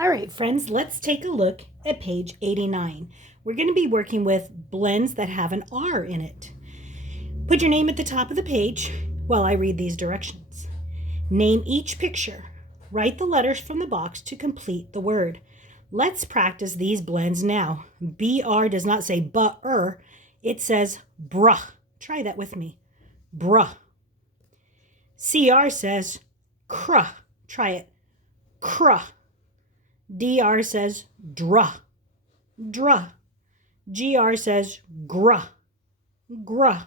All right, friends, let's take a look at page 89. We're going to be working with blends that have an R in it. Put your name at the top of the page while I read these directions. Name each picture. Write the letters from the box to complete the word. Let's practice these blends now. BR does not say but-er, it says bruh. Try that with me. Bruh. CR says cruh. Try it. Cruh. DR says druh. Druh. GR says gruh. Gruh.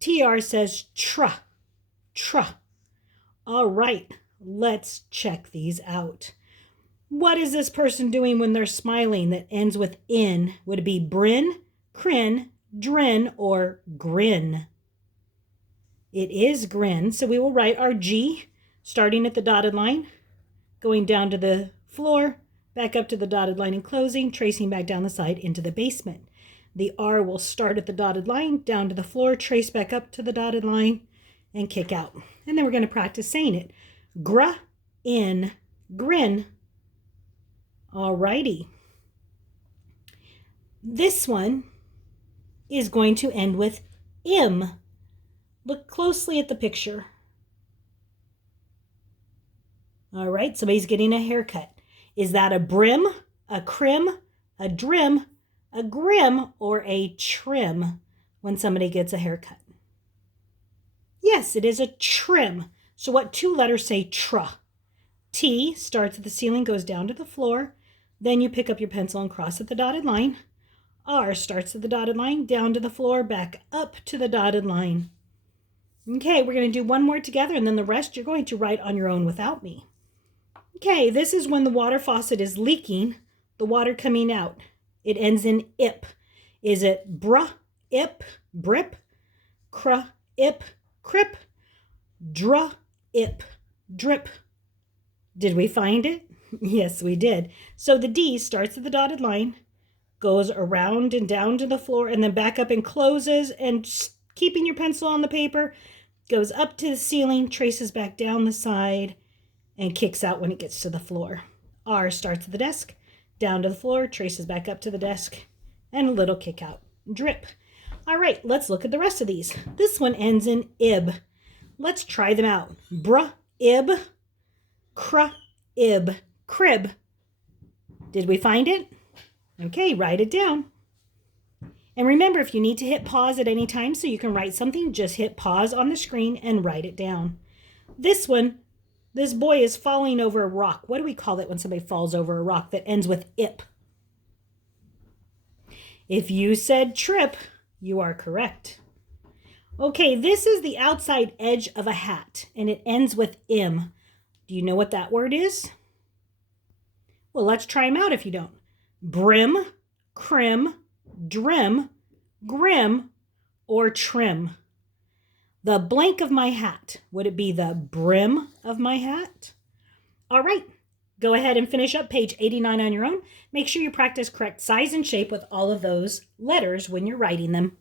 TR says truh. Truh. All right, let's check these out. What is this person doing when they're smiling that ends with in? Would it be brin, crin, drin, or grin? It is grin, so we will write our G starting at the dotted line, going down to the floor, back up to the dotted line and closing, tracing back down the side into the basement. The R will start at the dotted line, down to the floor, trace back up to the dotted line, and kick out. And then we're going to practice saying it. Gruh, in, grin. Alrighty. This one is going to end with im. Look closely at the picture. All right, somebody's getting a haircut. Is that a brim, a crim, a drim, a grim, or a trim when somebody gets a haircut? Yes, it is a trim. So what two letters say truh? T starts at the ceiling, goes down to the floor. Then you pick up your pencil and cross at the dotted line. R starts at the dotted line, down to the floor, back up to the dotted line. Okay, we're going to do one more together, and then the rest you're going to write on your own without me. Okay, this is when the water faucet is leaking, the water coming out. It ends in ip. Is it bruh, ip, brip, cruh, ip, crip, druh, ip, drip? Did we find it? Yes, we did. So the D starts at the dotted line, goes around and down to the floor, and then back up and closes, and keeping your pencil on the paper, goes up to the ceiling, traces back down the side, and kicks out when it gets to the floor. R starts at the desk, down to the floor, traces back up to the desk, and a little kick out. Drip. All right, let's look at the rest of these. This one ends in ib. Let's try them out. Bruh, ib, cruh, ib, crib. Did we find it? Okay, write it down. And remember, if you need to hit pause at any time so you can write something, just hit pause on the screen and write it down. This one, this boy is falling over a rock. What do we call it when somebody falls over a rock that ends with ip? If you said trip, you are correct. Okay, this is the outside edge of a hat, and it ends with im. Do you know what that word is? Well, let's try them out if you don't. Brim, crim, drim, grim, or trim. The blank of my hat, would it be the brim of my hat? All right, go ahead and finish up page 89 on your own. Make sure you practice correct size and shape with all of those letters when you're writing them.